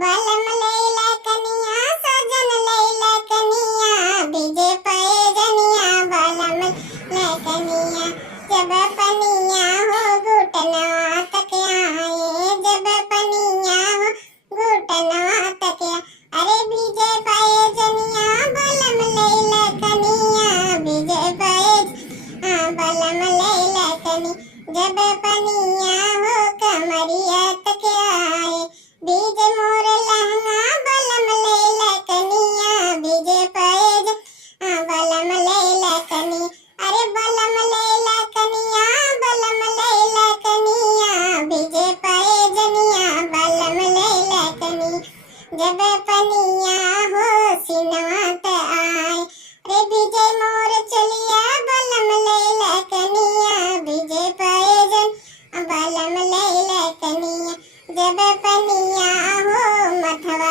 बलम लैला कनिया सजन लैला कनिया भिजे पए जनिया बलम लैला कनिया जब पनिया हो घुटना तक आए जब पनिया हो घुटना तक अरे भिजे पए जनिया बलम लैला कनिया भिजे पए बलम लैला कनी जब पनिया हो कमरिया तक आए बीज मोर लहंगा बलम लैला कनिया बीजे पैज बलम लैला कनी अरे बलम लैला कनिया बलम लैला कनिया बीजे पैजनिया बलम लैला कनी जब पनिया हो सिनवात आए रे बीजे मोर चलिया बलम लैला कनिया बीजे पैजन बलम लैला कनिया जब पनिया हो मथवा